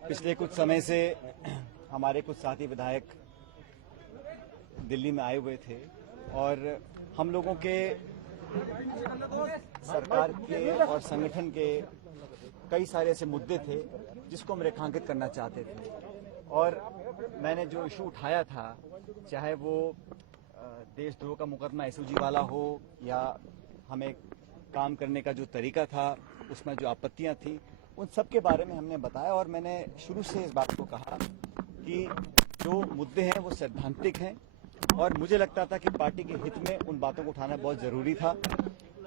पिछले कुछ समय से हमारे कुछ साथी विधायक दिल्ली में आए हुए थे और हम लोगों के सरकार के और संगठन के कई सारे ऐसे मुद्दे थे जिसको हम रेखांकित करना चाहते थे। और मैंने जो इशू उठाया था, चाहे वो देशद्रोह का मुकदमा एसओजी वाला हो या हमें काम करने का जो तरीका था उसमें जो आपत्तियां थी, उन सब के बारे में हमने बताया। और मैंने शुरू से इस बात को कहा कि जो मुद्दे हैं वो सैद्धांतिक हैं और मुझे लगता था कि पार्टी के हित में उन बातों को उठाना बहुत जरूरी था।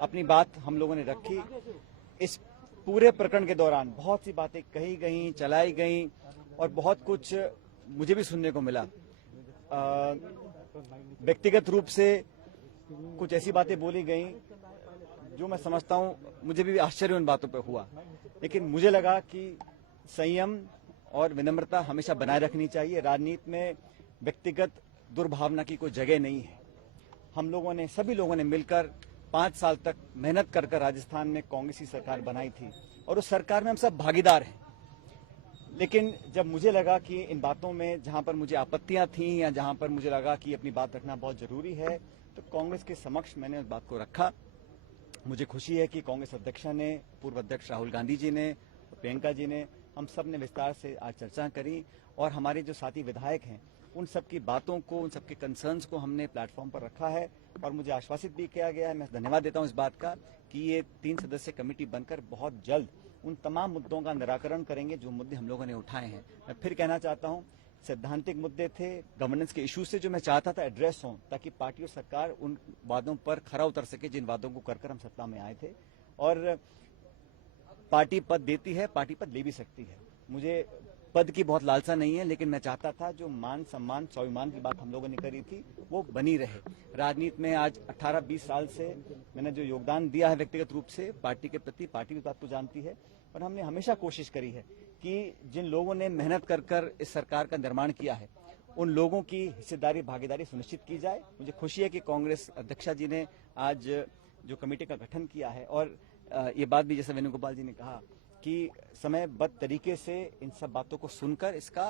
अपनी बात हम लोगों ने रखी। इस पूरे प्रकरण के दौरान बहुत सी बातें कही गई, चलाई गई और बहुत कुछ मुझे भी सुनने को मिला। व्यक्तिगत रूप से कुछ ऐसी बातें बोली गई जो मैं समझता हूं, मुझे भी आश्चर्य उन बातों पर हुआ, लेकिन मुझे लगा कि संयम और विनम्रता हमेशा बनाए रखनी चाहिए। राजनीति में व्यक्तिगत दुर्भावना की कोई जगह नहीं है। हम लोगों ने, सभी लोगों ने मिलकर 5 साल तक मेहनत कर राजस्थान में कांग्रेस की सरकार बनाई थी और उस सरकार में हम सब भागीदार हैं। लेकिन जब मुझे लगा कि इन बातों में जहां पर मुझे आपत्तियां थीं या जहां पर मुझे लगा कि अपनी बात रखना बहुत जरूरी है, तो कांग्रेस के समक्ष मैंने उस बात को रखा। मुझे खुशी है कि कांग्रेस अध्यक्ष ने, पूर्व अध्यक्ष राहुल गांधी जी ने, प्रियंका जी ने, हम सब ने विस्तार से आज चर्चा करी और हमारे जो साथी विधायक हैं उन सब की बातों को, उन सब के कंसर्न्स को हमने प्लेटफॉर्म पर रखा है। और मुझे आश्वासित भी किया गया है, मैं धन्यवाद देता हूं इस बात का, कि ये 3 सदस्य कमेटी बनकर बहुत जल्द उन तमाम मुद्दों का निराकरण करेंगे जो मुद्दे हम लोगों ने उठाए हैं। मैं फिर कहना चाहता हूं, सैद्धांतिक मुद्दे थे, गवर्नेंस के इश्यूज से जो मैं चाहता था एड्रेस हों, ताकि पार्टी और सरकार उन वादों पर खरा उतर सके जिन वादों को कर हम सत्ता में आए थे। और पार्टी पद देती है, पार्टी पद ले भी सकती है। मुझे पद की बहुत लालसा नहीं है, लेकिन मैं चाहता था जो मान सम्मान स्वाभिमान की बात हम लोगों ने करी थी वो बनी रहे। राजनीति में आज 18-20 साल से मैंने जो योगदान दिया है व्यक्तिगत रूप से पार्टी के प्रति, पार्टी भी बात को जानती है। और हमने हमेशा कोशिश करी है कि जिन लोगों ने मेहनत कर इस सरकार का निर्माण किया है उन लोगों की हिस्सेदारी, भागीदारी सुनिश्चित की जाए। मुझे खुशी है कि कांग्रेस अध्यक्षा जी ने आज जो कमेटी का गठन किया है, और ये बात भी जैसे वेणुगोपाल जी ने कहा कि समयबद्ध तरीके से इन सब बातों को सुनकर इसका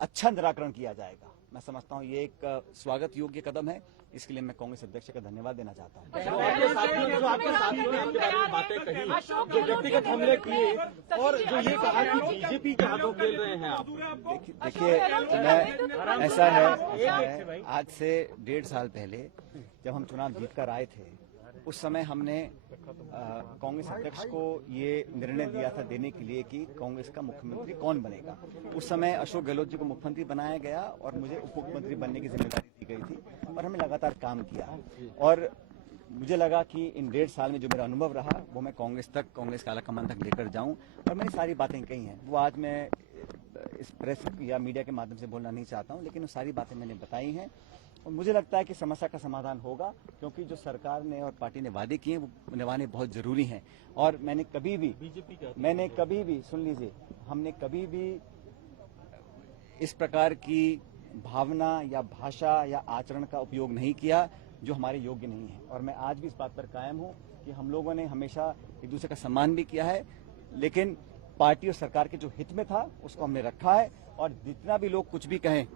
अच्छा निराकरण किया जाएगा। मैं समझता हूं ये एक स्वागत योग्य कदम है। इसके लिए मैं कांग्रेस अध्यक्ष का धन्यवाद देना चाहता हूं। जो आपके साथियों ने आपके बारे में बातें कही, जो व्यक्तिगत हमले किए और जो ये कहा कि बीजेपी के हाथों खेल रहे हैं आप। देखिए, मैं ऐसा है, आज से 1.5 साल पहले जब हम चुनाव जीतकर आए थे, उस समय हमने कांग्रेस अध्यक्ष को ये निर्णय दिया था देने के लिए कि कांग्रेस का मुख्यमंत्री कौन बनेगा। उस समय अशोक गहलोत जी को मुख्यमंत्री बनाया गया और मुझे उप मुख्यमंत्री बनने की जिम्मेदारी दी गई थी और हमने लगातार काम किया। और मुझे लगा कि इन 1.5 साल में जो मेरा अनुभव रहा वो मैं कांग्रेस का आलाकमान तक लेकर जाऊं। और मैंने सारी बातें कही हैं, वो आज मैं इस प्रेस या मीडिया के माध्यम से बोलना नहीं चाहता हूं, लेकिन वो सारी बातें मैंने बताई हैं। और मुझे लगता है कि समस्या का समाधान होगा, क्योंकि जो सरकार ने और पार्टी ने वादे किए वो निभाने बहुत जरूरी हैं। और मैंने कभी भी सुन लीजिए, हमने कभी भी इस प्रकार की भावना या भाषा या आचरण का उपयोग नहीं किया जो हमारे योग्य नहीं है। और मैं आज भी इस बात पर कायम हूं कि हम लोगों ने हमेशा एक दूसरे का सम्मान भी किया है, लेकिन पार्टी और सरकार के जो हित में था उसको हमने रखा है। और जितना भी लोग कुछ भी कहें,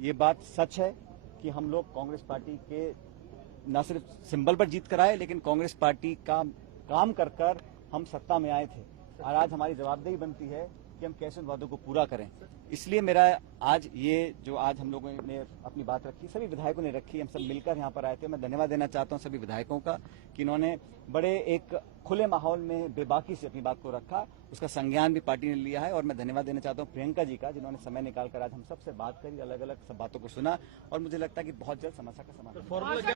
ये बात सच है कि हम लोग कांग्रेस पार्टी के न सिर्फ सिंबल पर जीत कर आए, लेकिन कांग्रेस पार्टी का काम कर हम सत्ता में आए थे। और आज हमारी जवाबदेही बनती है कि हम कैसे उन वादों को पूरा करें। इसलिए मेरा आज ये जो आज हम लोगों ने अपनी बात रखी, सभी विधायकों ने रखी, हम सब मिलकर यहाँ पर आए थे। मैं धन्यवाद देना चाहता हूँ सभी विधायकों का कि इन्होंने बड़े एक खुले माहौल में बेबाकी से अपनी बात को रखा, उसका संज्ञान भी पार्टी ने लिया है। और मैं धन्यवाद देना चाहता हूँ प्रियंका जी का, जिन्होंने समय निकालकर आज हम सबसे बात करी, अलग अलग सब बातों को सुना और मुझे लगता है कि बहुत जल्द समस्या का समाधान